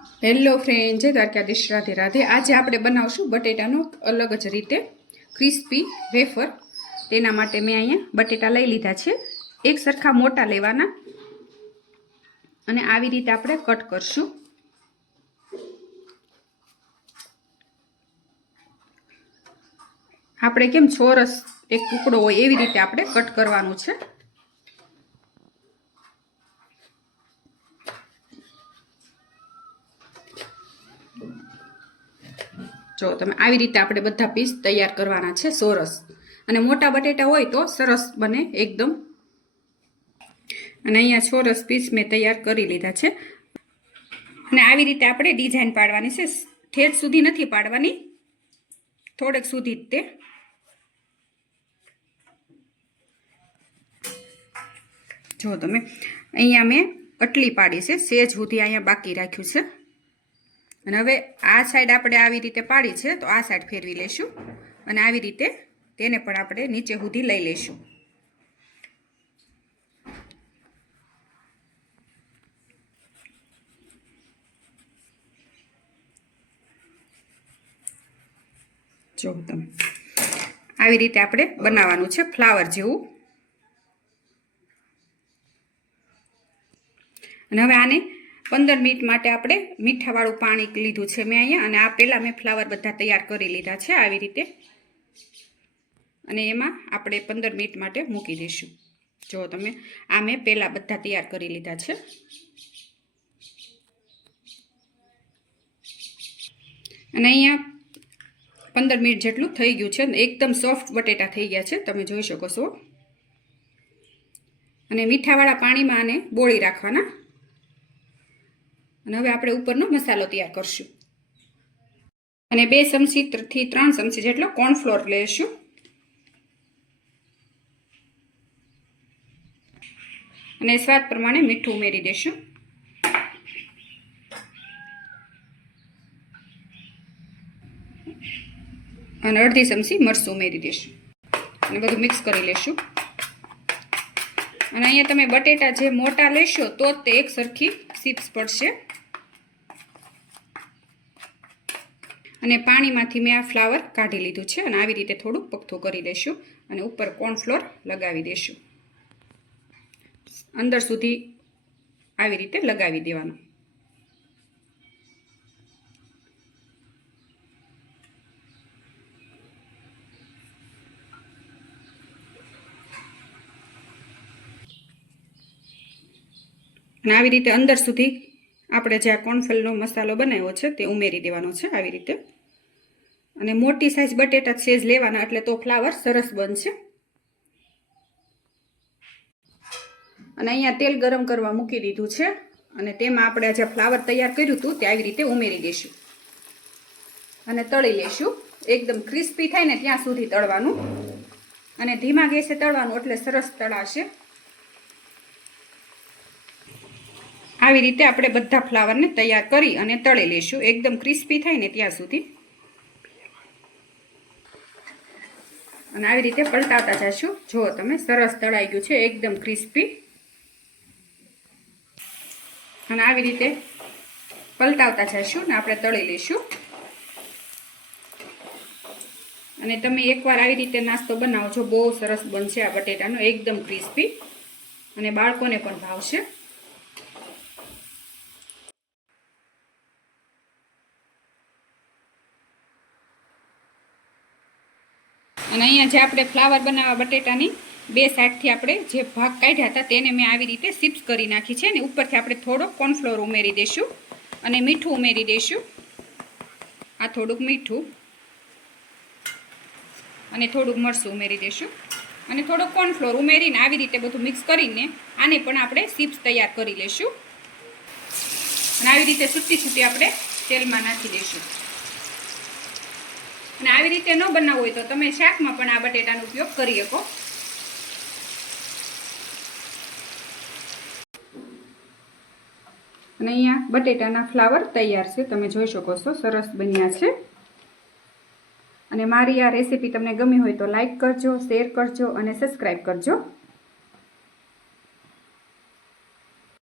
Hello friend જય દ્વારકાધીશ. રાધે રાધે. આજે આપણે બનાવશું બટેટાનો અલગ જ રીતે ક્રિસ્પી વેફર તેના માટે મેં અહીંયા બટેટા લઈ લીધા છે. એક સરખા મોટા લેવાના. અને આવી રીતે આપણે કટ કરશું. આપણે કેમ ચોરસ, એક ટુકડો હોય એવી રીતે આપણે કટ કરવાનું છે. જો તમે આવી રીતે આપણે બધા પીસ તૈયાર કરવાના છે, સોરસ. અને મોટા બટેટા હોય તો સરસ બને એકદમ. અને અહીંયા સોરસ પીસ મેં તૈયાર કરી લીધા છે. અને આવી રીતે આપણે ડિઝાઇન પાડવાની છે. ઠેઠ સુધી નથી પાડવાની. થોડેક સુધી જ તે. જો તમે, અહીંયા મેં અટલી પાડી છે. સેજ સુધી અહીંયા બાકી રાખ્યું છે. અને હવે આ સાઈડ આપણે આવી રીતે પાડી છે, તો આ સાઈડ ફેરવી લેશું અને આવી રીતે તેને પણ આપણે નીચે સુધી લઈ લઈશું જો આવી રીતે આપણે બનાવવાનું છે, ફ્લાવર જેવું. અને હવે આને પંદર મિનિટ માટે આપણે મીઠાવાળું પાણી લીધું છે મેં અહીંયા અને આ પહેલાં મેં ફ્લાવર બધા તૈયાર કરી લીધા છે આવી રીતે. અને એમાં આપણે પંદર મિનિટ માટે મૂકી દઈશું. જો તમે આ મેં પહેલાં બધા તૈયાર કરી લીધા છે. અને અહીંયા પંદર મિનિટ જેટલું થઈ ગયું છે. એકદમ સોફ્ટ બટેટા થઈ ગયા છે. તમે જોઈ શકો છો. અને મીઠાવાળા પાણીમાં આને બોળી રાખવાના. અને હવે આપણે ઉપરનો મસાલો તૈયાર કરશું. અને બે ચમચી થી ત્રણ ચમચી જેટલો કોર્નફ્લોર લઈશું અને સ્વાદ પ્રમાણે મીઠું ઉમેરી દઈશું. અને અડધી ચમચી મરચું ઉમેરી દઈશું. અને બધું મિક્સ કરી લેશું. અને અહીંયા તમે બટેટા જે મોટા લેશો તો તે એક સરખી સીપ્સ પડશે. અને પાણીમાંથી મેં આ ફ્લાવર કાઢી લીધું છે અને આવી રીતે થોડુંક પગથું કરી દઈશું અને ઉપર કોર્નફ્લોર લગાવી દઈશું. અંદર સુધી આવી રીતે લગાવી દેવાનું. અને આવી રીતે અંદર સુધી આપણે જે આ કોર્નફ્લેનો મસાલો બનાવ્યો છે તે ઉમેરી દેવાનો છે આવી રીતે. અને મોટી સાઇઝ બટેટા સેજ લેવાના એટલે તો ફ્લાવર સરસ બનશે. અને અહીંયા તેલ ગરમ કરવા મૂકી દીધું છે અને તેમાં આપણે જે ફ્લાવર તૈયાર કર્યું હતું તે આવી રીતે ઉમેરી દઈશું. અને તળી લઈશું. એકદમ ક્રિસ્પી થાય ને ત્યાં સુધી તળવાનું. અને ધીમા ગેસે તળવાનું એટલે સરસ તળાશે. આવી રીતે આપણે બધા ફ્લાવરને તૈયાર કરી અને તળી લઈશું એકદમ ક્રિસ્પી થાય ને ત્યાં સુધી. અને આવી રીતે પલટાવતા જશું. જુઓ તમે, સરસ તળાઈ ગયું છે, એકદમ ક્રિસ્પી. અને આવી રીતે પલટાવતા જશું ને આપણે તળી લઈશું અને તમે એકવાર આવી રીતે નાસ્તો બનાવો છો, બહુ સરસ બનશે આ બટેટાનો, એકદમ ક્રિસ્પી. અને બાળકોને પણ ભાવશે. અને અહીંયા જે આપણે ફ્લાવર બનાવવા બટેટાની બે સાઈડથી આપણે જે ભાગ કાઢ્યા હતા તેને મેં આવી રીતે સિપ્સ કરી નાખી છે અને ઉપરથી આપણે થોડો કોર્નફ્લોર ઉમેરી દઈશું અને મીઠું ઉમેરી દઈશું આ થોડુંક મીઠું અને થોડુંક મરસું ઉમેરી દઈશું અને થોડોક કોર્નફ્લોર ઉમેરીને આવી રીતે બધું મિક્સ કરીને આને પણ આપણે સિપ્સ તૈયાર કરી લઈશું અને આવી રીતે છૂટી છૂટી આપણે તેલમાં નાખી દઈશું અને આવી રીતે ન બનાવવું હોય તો તમે શાકમાં પણ આ બટેટાનો ઉપયોગ કરી શકો. અને અહીંયા બટેટાના ફ્લાવર તૈયાર છે, તમે જોઈ શકો છો, સરસ બન્યા છે. અને મારી આ રેસીપી તમને ગમી હોય તો લાઇક કરજો, શેર કરજો અને સબસ્ક્રાઈબ કરજો.